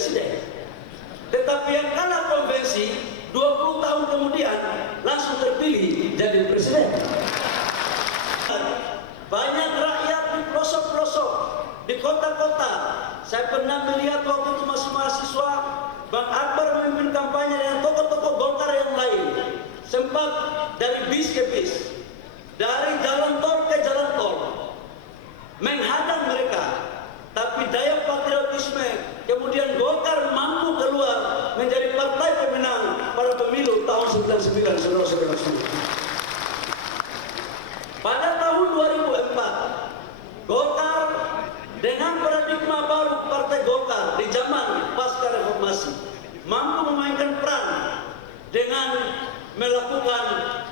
presiden. Tetapi yang kalah konvensi 20 tahun kemudian langsung terpilih jadi presiden. Banyak rakyat di pelosok-pelosok, di kota-kota. Saya pernah melihat waktu itu masih mahasiswa, Bang Akbar memimpin kampanye dengan tokoh-tokoh Golkar yang lain. Sempat dari bis ke bis, dari jalan tol ke jalan tol, menghadang mereka. Tapi daya patriotisme, kemudian Golkar mampu keluar menjadi partai pemenang pada pemilu tahun 99, saudara-saudara semua. Pada tahun 2004, Golkar dengan paradigma baru Partai Golkar di zaman pasca reformasi mampu memainkan peran dengan melakukan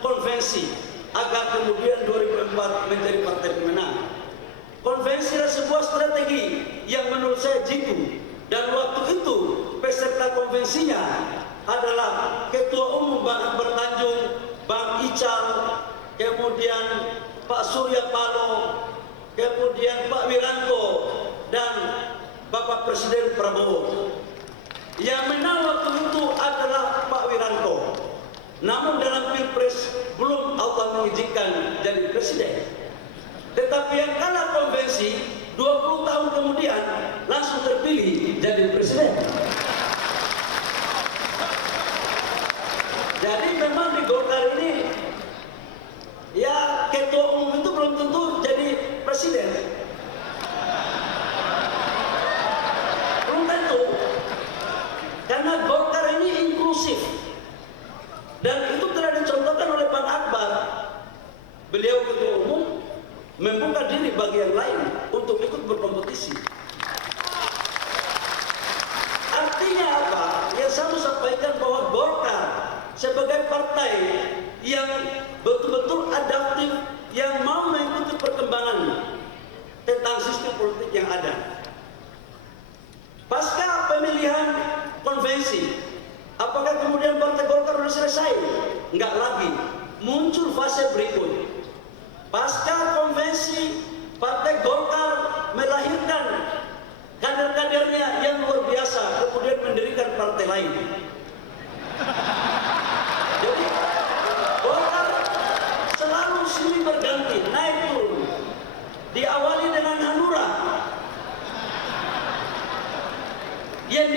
konvensi agar kemudian 2004 menjadi partai pemenang. Konvensi adalah sebuah strategi yang menurut saya jitu, dan waktu itu peserta konvensinya adalah Ketua Umum Bang Akbar Tanjung, Bang Ical, kemudian Pak Surya Paloh, kemudian Pak Wiranto, dan Bapak Presiden Prabowo. Yang menang waktu itu adalah Pak Wiranto. Namun dalam Pilpres belum Allah mengizinkan jadi presiden. Tetapi yang kalah konvensi 20 tahun kemudian langsung terpilih jadi presiden. Jadi memang di Golkar ini, ya ketua umum itu belum tentu jadi presiden. Belum tentu. Karena Golkar ini inklusif. Dan itu telah dicontohkan oleh Bang Akbar. Beliau ketua umum membuka diri bagi yang lain untuk ikut berkompetisi. Artinya apa? Yang saya mau sampaikan bahwa Golkar sebagai partai yang betul-betul adaptif, yang mau mengikuti perkembangan tentang sistem politik yang ada. Pasca pemilihan konvensi, apakah kemudian Partai Golkar sudah selesai? Enggak lagi. Muncul fase berikut. Pasca konvensi, Partai Golkar melahirkan kader-kadernya yang luar biasa, kemudian mendirikan partai lain. Jadi Golkar selalu silih berganti, naik turun. Diawali dengan Hanura yang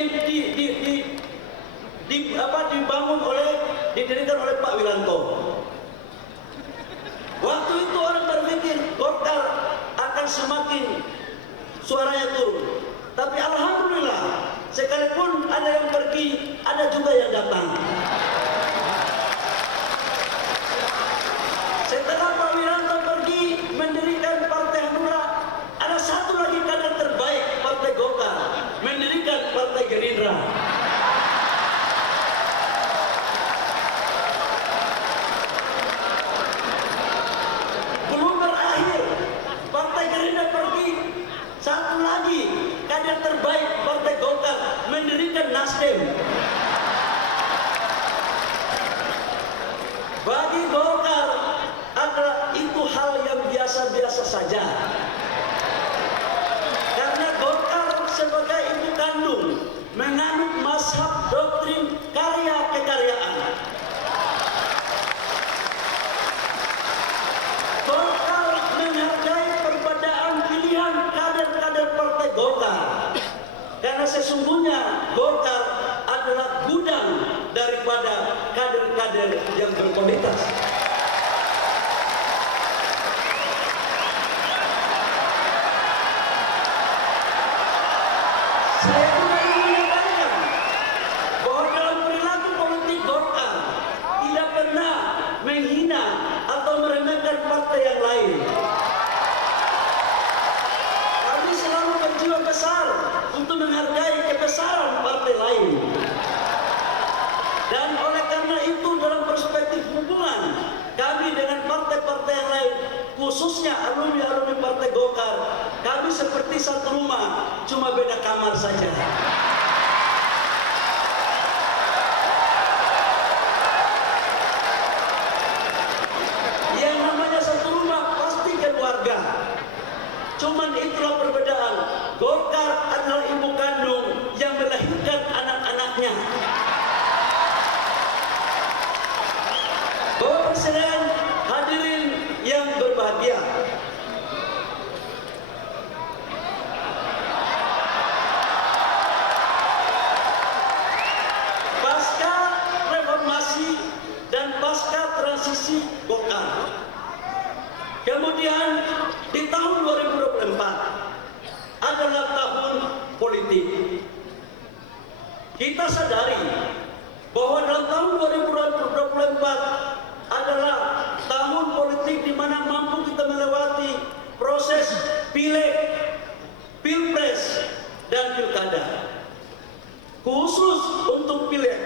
didirikan oleh Pak Wiranto. Waktu itu orang berpikir Golkar akan semakin suaranya turun. Tapi alhamdulillah, sekalipun ada yang pergi, ada juga yang datang. Setelah Pak Wiranto pergi mendirikan Partai Hanura, ada satu lagi kader terbaik Partai Golkar, mendirikan Partai Gerindra. Satu lagi kader terbaik Partai Golkar mendirikan Nasdem. Bagi Golkar adalah itu hal yang biasa-biasa saja. Karena Golkar sebagai ibu kandung menganut mazhab doktrin karya kekaryaan. Golkar menghargai perbedaan pilihan kader-kader Partai Golkar, karena sesungguhnya Golkar adalah gudang daripada kader-kader yang berkualitas. Saya juga ingin menekankan bahwa dalam perilaku politik Golkar tidak pernah menghina atau meremehkan partai yang lain. Berjiwa besar untuk menghargai kebesaran partai lain. Dan oleh karena itu dalam perspektif hubungan kami dengan partai-partai yang lain, khususnya alumni-alumni Partai Golkar, kami seperti satu rumah, cuma beda kamar saja. Yang namanya satu rumah pasti keluarga. Cuman itulah perbedaan. Golkar adalah ibu kandung yang melahirkan sadari bahwa dalam tahun 2024 adalah tahun politik di mana mampu kita melewati proses pileg, pilpres, dan pilkada. Khusus untuk pileg,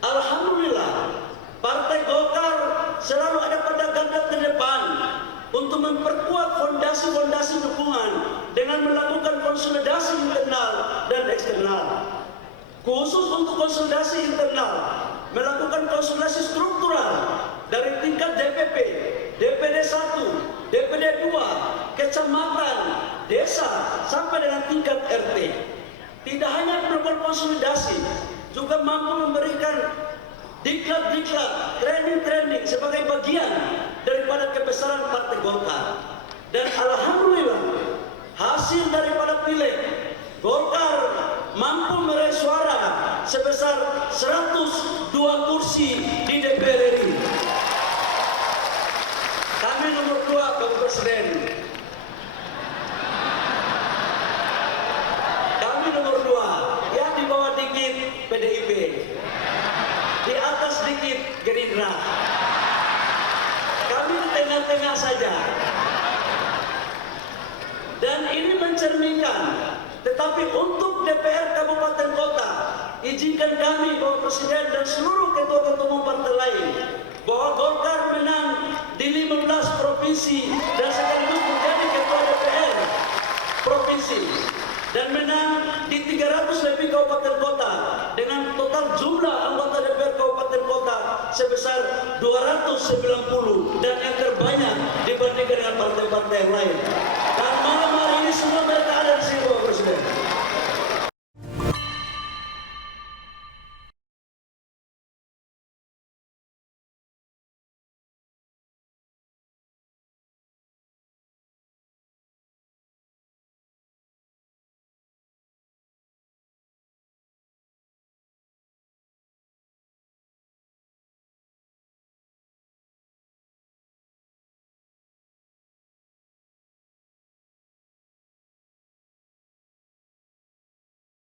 alhamdulillah Partai Golkar selalu ada pada garda terdepan untuk memperkuat fondasi-fondasi dukungan dengan melakukan konsolidasi internal dan eksternal. Khusus untuk konsolidasi internal, melakukan konsolidasi struktural dari tingkat DPP, DPD 1, DPD 2, kecamatan, desa, sampai dengan tingkat RT. Tidak hanya melakukan konsolidasi, juga mampu memberikan diklat-diklat, training-training sebagai bagian daripada kebesaran Partai Golkar. Dan alhamdulillah, hasil daripada pileg, Golkar mampu meraih suara sebesar 102 kursi di DPR RI. Kami nomor 2, Bapak Presiden. Kami nomor 2, ya di bawah dikit PDIP. Di atas sedikit Gerindra. Kami di tengah-tengah saja. Dan ini mencerminkan, tetapi untuk DPR Kabupaten Kota, izinkan kami Bapak Presiden dan seluruh ketua-ketua umum partai lain bahwa Golkar menang di 15 provinsi dan sekaligus menjadi ketua DPR provinsi dan menang di 300 lebih kabupaten kota dengan total jumlah anggota DPR kabupaten kota sebesar 290 dan yang terbanyak dibandingkan